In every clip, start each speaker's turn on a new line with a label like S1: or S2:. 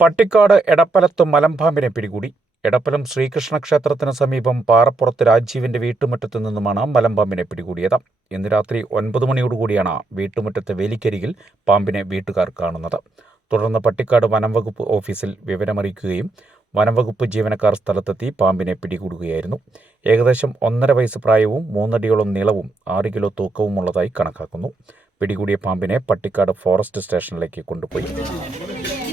S1: പട്ടിക്കാട് എടപ്പലത്ത് മലമ്പാമ്പിനെ പിടികൂടി. എടപ്പലം ശ്രീകൃഷ്ണ ക്ഷേത്രത്തിന് സമീപം പാറപ്പുറത്ത് രാജീവിന്റെ വീട്ടുമുറ്റത്തു നിന്നുമാണ് മലമ്പാമ്പിനെ പിടികൂടിയത്. ഇന്ന് രാത്രി ഒൻപത് മണിയോടുകൂടിയാണ് വീട്ടുമുറ്റത്തെ വേലിക്കരികിൽ പാമ്പിനെ വീട്ടുകാർ കാണുന്നത്. തുടർന്ന് പട്ടിക്കാട് വനംവകുപ്പ് ഓഫീസിൽ വിവരമറിയിക്കുകയും വനംവകുപ്പ് ജീവനക്കാർ സ്ഥലത്തെത്തി പാമ്പിനെ പിടികൂടുകയായിരുന്നു. ഏകദേശം ഒന്നര വയസ്സ് പ്രായവും മൂന്നടിയോളം നീളവും ആറ് കിലോ തൂക്കവുമുള്ളതായി കണക്കാക്കുന്നു. പിടികൂടിയ പാമ്പിനെ പട്ടിക്കാട് ഫോറസ്റ്റ് സ്റ്റേഷനിലേക്ക് കൊണ്ടുപോയി.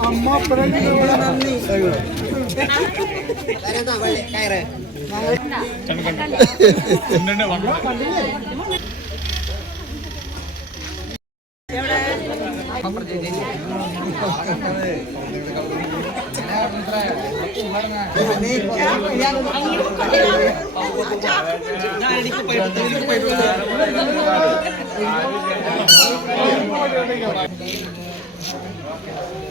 S1: അമ്മ നന്ദി കയറ് ഞാൻ എനിക്ക് പോയിട്ട് എനിക്ക് പോയിട്ട് Thank you.